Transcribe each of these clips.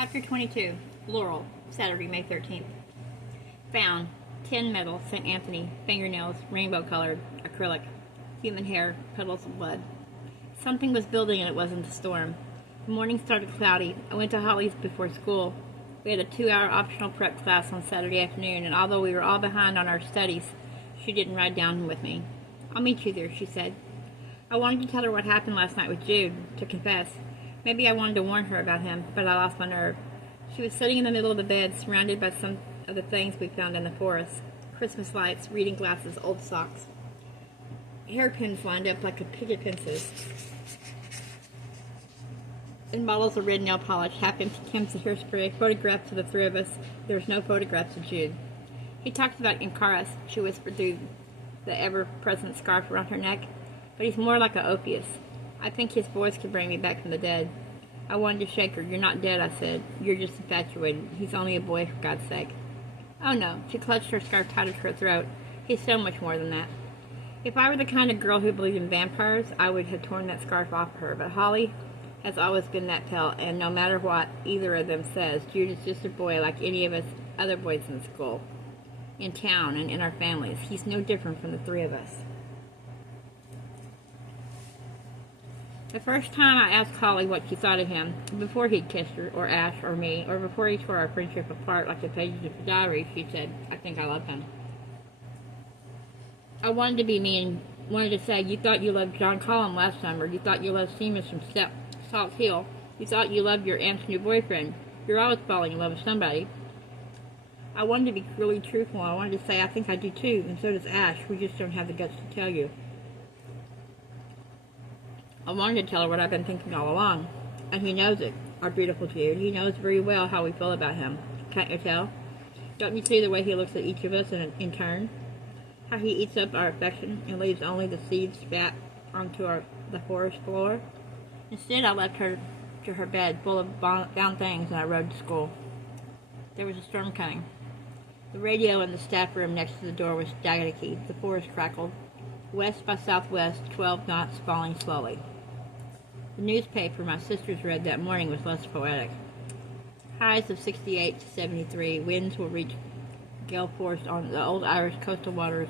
Chapter 22, Laurel, Saturday, May 13th. Found, tin medal, St. Anthony, fingernails, rainbow-colored, acrylic, human hair, puddles of blood. Something was building and it wasn't a storm. The morning started cloudy. I went to Holly's before school. We had a 2-hour optional prep class on Saturday afternoon, and although we were all behind on our studies, she didn't ride down with me. "I'll meet you there," she said. I wanted to tell her what happened last night with Jude, to confess. Maybe I wanted to warn her about him, but I lost my nerve. She was sitting in the middle of the bed, surrounded by some of the things we found in the forest. Christmas lights, reading glasses, old socks. Hairpins lined up like a picket fences. And bottles of red nail polish, half-empty cans of hairspray, photographs of the three of us. There was no photographs of Jude. He talks about Incaras, she whispered through the ever-present scarf around her neck, but he's more like a Ophius. I think his voice could bring me back from the dead. I wanted to shake her. "You're not dead," I said. "You're just infatuated. He's only a boy, for God's sake." "Oh, no." She clutched her scarf tighter to her throat. "He's so much more than that." If I were the kind of girl who believed in vampires, I would have torn that scarf off her, but Holly has always been that pale, and no matter what either of them says, Jude is just a boy like any of us other boys in school, in town, and in our families. He's no different from the three of us. The first time I asked Holly what she thought of him, before he'd kissed her, or Ash, or me, or before he tore our friendship apart like the pages of a diary, she said, "I think I love him." I wanted to be mean, wanted to say, "You thought you loved John Collum last summer. You thought you loved Seamus from Salt Hill. You thought you loved your aunt's new boyfriend. You're always falling in love with somebody." I wanted to be really truthful. I wanted to say, "I think I do too, and so does Ash. We just don't have the guts to tell you." I wanted to tell her what I've been thinking all along. And he knows it, our beautiful Jude. He knows very well how we feel about him. Can't you tell? Don't you see the way he looks at each of us in turn? How he eats up our affection and leaves only the seeds spat onto the forest floor? Instead, I left her to her bed full of bound things, and I rode to school. There was a storm coming. The radio in the staff room next to the door was staticky. The forest crackled. West by southwest, 12 knots, falling slowly. The newspaper my sisters read that morning was less poetic. Highs of 68 to 73. Winds will reach gale force on the old Irish coastal waters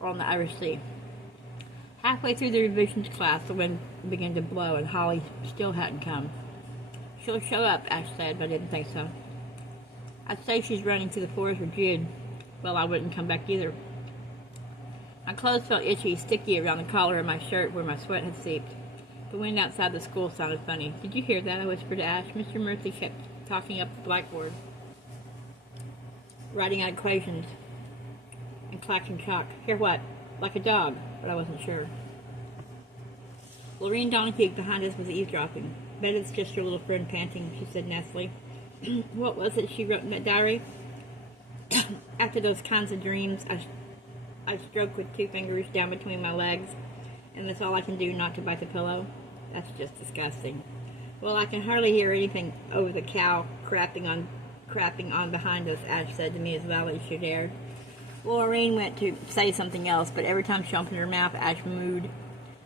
or on the Irish Sea. Halfway through the revisions class, the wind began to blow, and Holly still hadn't come. "She'll show up," Ash said, but I didn't think so. "I'd say she's running through the forest with Jude." Well, I wouldn't come back either. My clothes felt itchy, sticky around the collar of my shirt where my sweat had seeped. The wind outside the school sounded funny. "Did you hear that?" I whispered to Ash. Mr. Murphy kept talking up the blackboard, writing out equations and clacking chalk. "Hear what?" "Like a dog," but I wasn't sure. Lorene Donahue behind us was eavesdropping. "Bet it's just your little friend panting," she said nastily. What was it she wrote in that diary? "After those kinds of dreams, I stroke with 2 fingers down between my legs, and that's all I can do not to bite the pillow." That's just disgusting. "Well, I can hardly hear anything over the cow crapping on behind us," Ash said to me as loudly as she dared. Lorraine went to say something else, but every time she opened her mouth, Ash mooed.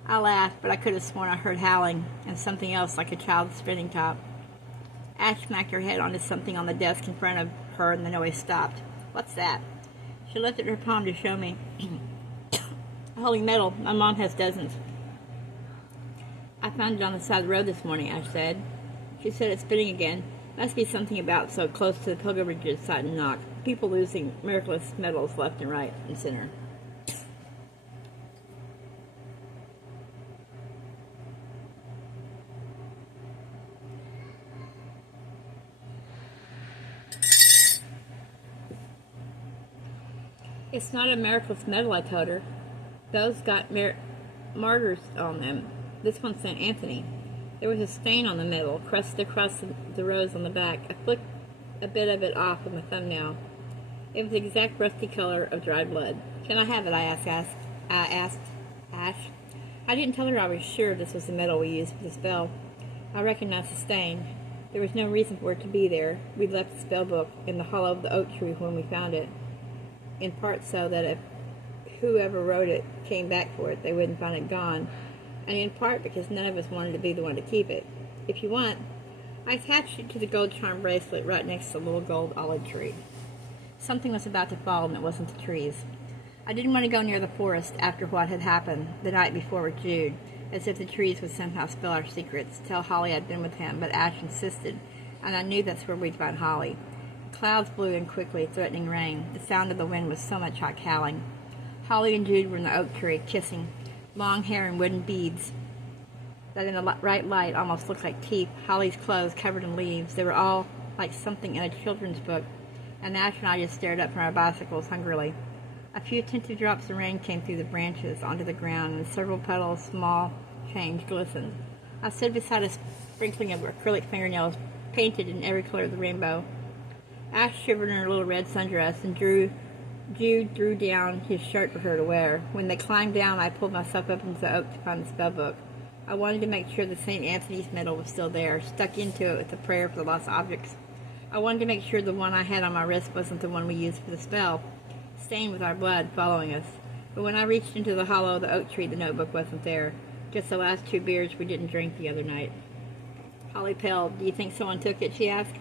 I laughed, but I could have sworn I heard howling and something else like a child's spinning top. Ash smacked her head onto something on the desk in front of her, and the noise stopped. "What's that?" She lifted her palm to show me. "Holy metal. My mom has dozens." "I found it on the side of the road this morning," Ash said. She said it's spinning again. Must be something about so close to the pilgrimages site and knock. People losing miraculous medals left and right and center. "It's not a miraculous medal," I told her. "Those got martyrs on them. This one's St. Anthony." There was a stain on the medal, crusted across the rose on the back. I flicked a bit of it off with my thumbnail. It was the exact rusty color of dried blood. "Can I have it?" I asked Ash. I didn't tell her I was sure this was the medal we used for the spell. I recognized the stain. There was no reason for it to be there. We'd left the spellbook in the hollow of the oak tree when we found it, in part so that if whoever wrote it came back for it, they wouldn't find it gone, and in part because none of us wanted to be the one to keep it. If you want, I attached it to the gold charm bracelet right next to the little gold olive tree. Something was about to fall, and it wasn't the trees. I didn't want to go near the forest after what had happened the night before with Jude, as if the trees would somehow spill our secrets, tell Holly I'd been with him, but Ash insisted, and I knew that's where we'd find Holly. Clouds blew in quickly, threatening rain. The sound of the wind was so much like howling. Holly and Jude were in the oak tree, kissing, long hair and wooden beads that in the right light almost looked like teeth. Holly's clothes covered in leaves. They were all like something in a children's book, and Ash and I just stared up from our bicycles hungrily. A few tinted drops of rain came through the branches onto the ground, and several petals, small change, glistened. I stood beside a sprinkling of acrylic fingernails painted in every color of the rainbow. Ash shivered in her little red sundress, and Jude threw down his shirt for her to wear. When they climbed down, I pulled myself up into the oak to find the spellbook. I wanted to make sure the St. Anthony's medal was still there, stuck into it with a prayer for the lost objects. I wanted to make sure the one I had on my wrist wasn't the one we used for the spell, stained with our blood following us. But when I reached into the hollow of the oak tree, the notebook wasn't there. Just the last 2 beers we didn't drink the other night. Holly paled. "Do you think someone took it?" she asked.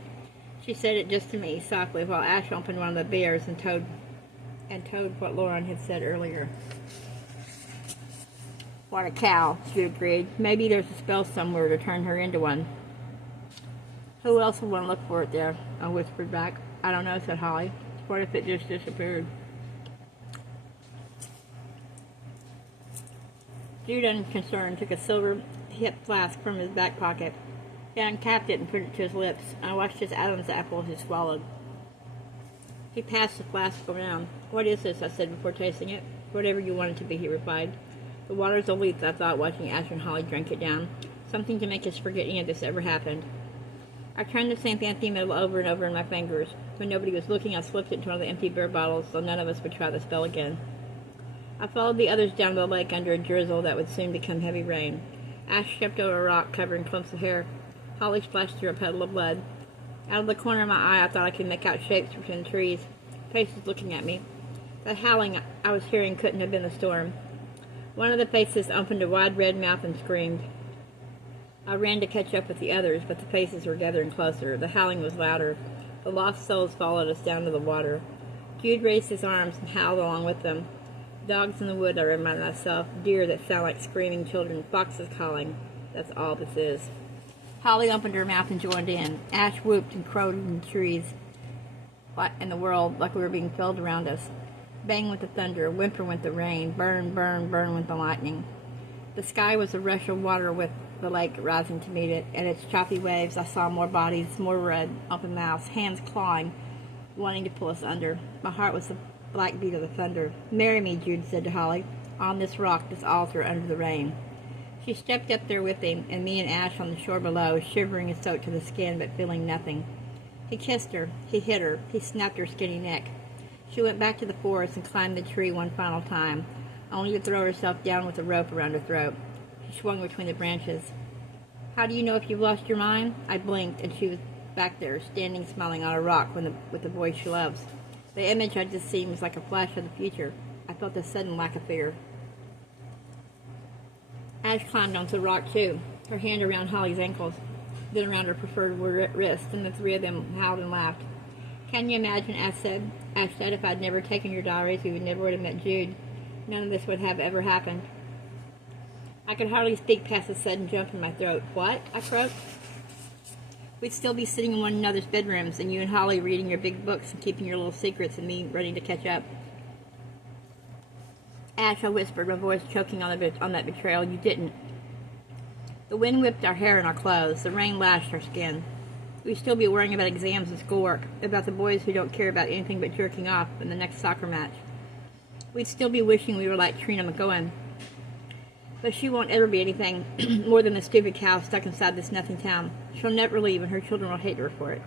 She said it just to me, softly, while Ash opened one of the beers and told what Lauren had said earlier. "What a cow," she agreed. "Maybe there's a spell somewhere to turn her into one." "Who else would want to look for it there?" I whispered back. "I don't know," said Holly. "What if it just disappeared?" Jude, unconcerned, took a silver hip flask from his back pocket. He uncapped it and put it to his lips. I watched his Adam's apple as he swallowed. He passed the flask around. "What is this?" I said before tasting it. "Whatever you want it to be," he replied. "The water's a leaf," I thought, watching Ash and Holly drink it down. "Something to make us forget any of this ever happened." I turned the St. Anthony medal over and over in my fingers. When nobody was looking, I slipped it into one of the empty beer bottles so none of us would try the spell again. I followed the others down the lake under a drizzle that would soon become heavy rain. Ash stepped over a rock covering clumps of hair. Holly splashed through a puddle of blood. Out of the corner of my eye, I thought I could make out shapes between the trees, faces looking at me. The howling I was hearing couldn't have been the storm. One of the faces opened a wide red mouth and screamed. I ran to catch up with the others, but the faces were gathering closer. The howling was louder. The lost souls followed us down to the water. Jude raised his arms and howled along with them. Dogs in the wood, I reminded myself. Deer that sound like screaming children. Foxes calling. That's all this is. Holly opened her mouth and joined in. Ash whooped and crowed in the trees in the world like we were being filled around us. Bang went the thunder. Whimper went the rain. Burn, burn, burn went the lightning. The sky was a rush of water with the lake rising to meet it. In its choppy waves, I saw more bodies, more red, open mouths, hands clawing, wanting to pull us under. My heart was the black beat of the thunder. "Marry me," Jude said to Holly, "on this rock, this altar, under the rain." She stepped up there with him, and me and Ash on the shore below, shivering and soaked to the skin, but feeling nothing. He kissed her. He hit her. He snapped her skinny neck. She went back to the forest and climbed the tree one final time, only to throw herself down with a rope around her throat. She swung between the branches. "How do you know if you've lost your mind?" I blinked, and she was back there, standing smiling on a rock with the boy she loves. The image I'd just seen was like a flash of the future. I felt a sudden lack of fear. Ash climbed onto the rock, too, her hand around Holly's ankles, then around her preferred wrist, and the 3 of them howled and laughed. "Can you imagine," Ash said, "if I'd never taken your diaries, we would never would have met Jude. None of this would have ever happened." I could hardly speak past a sudden jump in my throat. "What?" I croaked. "We'd still be sitting in one another's bedrooms, and you and Holly reading your big books and keeping your little secrets, and me ready to catch up." "Ash," I whispered, my voice choking on that betrayal, "you didn't." The wind whipped our hair and our clothes. The rain lashed our skin. We'd still be worrying about exams and schoolwork, about the boys who don't care about anything but jerking off and the next soccer match. We'd still be wishing we were like Trina McGowan. But she won't ever be anything more than a stupid cow stuck inside this nothing town. She'll never leave, and her children will hate her for it.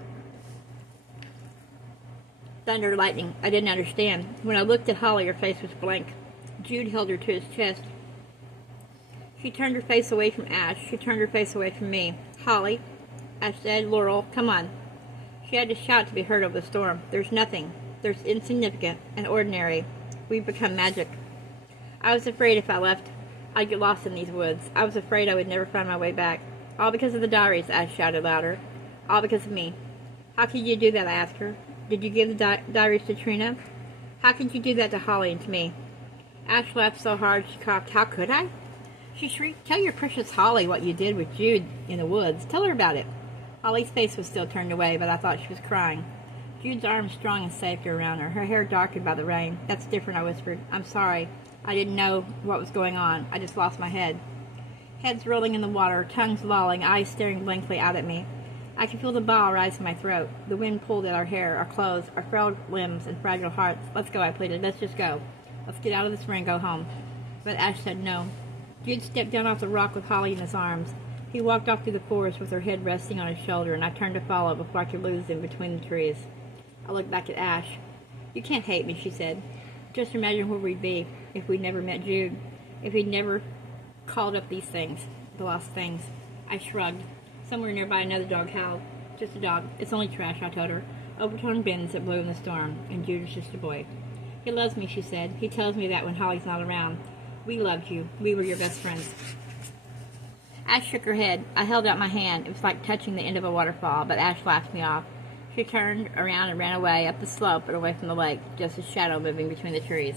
Thunder, lightning. I didn't understand. When I looked at Holly, her face was blank. Jude held her to his chest. She turned her face away from Ash. She turned her face away from me. "Holly," I said, "Laurel, come on." She had to shout to be heard over the storm. "There's nothing. There's insignificant and ordinary. We've become magic." I was afraid if I left, I'd get lost in these woods. I was afraid I would never find my way back. All because of the diaries, Ash shouted louder. All because of me. How could you do that, I asked her. Did you give the diaries to Trina? How could you do that to Holly and to me? Ash laughed so hard she coughed. How could I? She shrieked. Tell your precious Holly what you did with Jude in the woods. Tell her about it. Holly's face was still turned away, but I thought she was crying. Jude's arms strong and safe around her, her hair darkened by the rain. That's different, I whispered. I'm sorry. I didn't know what was going on. I just lost my head. Heads rolling in the water, tongues lolling, eyes staring blankly out at me. I could feel the bile rise in my throat. The wind pulled at our hair, our clothes, our frail limbs and fragile hearts. Let's go, I pleaded. Let's just go. Let's get out of this ring and go home. But Ash said no. Jude stepped down off the rock with Holly in his arms. He walked off through the forest with her head resting on his shoulder, and I turned to follow before I could lose him between the trees. I looked back at Ash. You can't hate me, she said. Just imagine where we'd be if we'd never met Jude, if he'd never called up these things, the lost things. I shrugged. Somewhere nearby another dog howled. Just a dog. It's only trash, I told her. Overturned bins that blew in the storm, and Jude is just a boy. He loves me, she said. He tells me that when Holly's not around. We loved you. We were your best friends. Ash shook her head. I held out my hand. It was like touching the end of a waterfall, but Ash laughed me off. She turned around and ran away up the slope and away from the lake, just a shadow moving between the trees.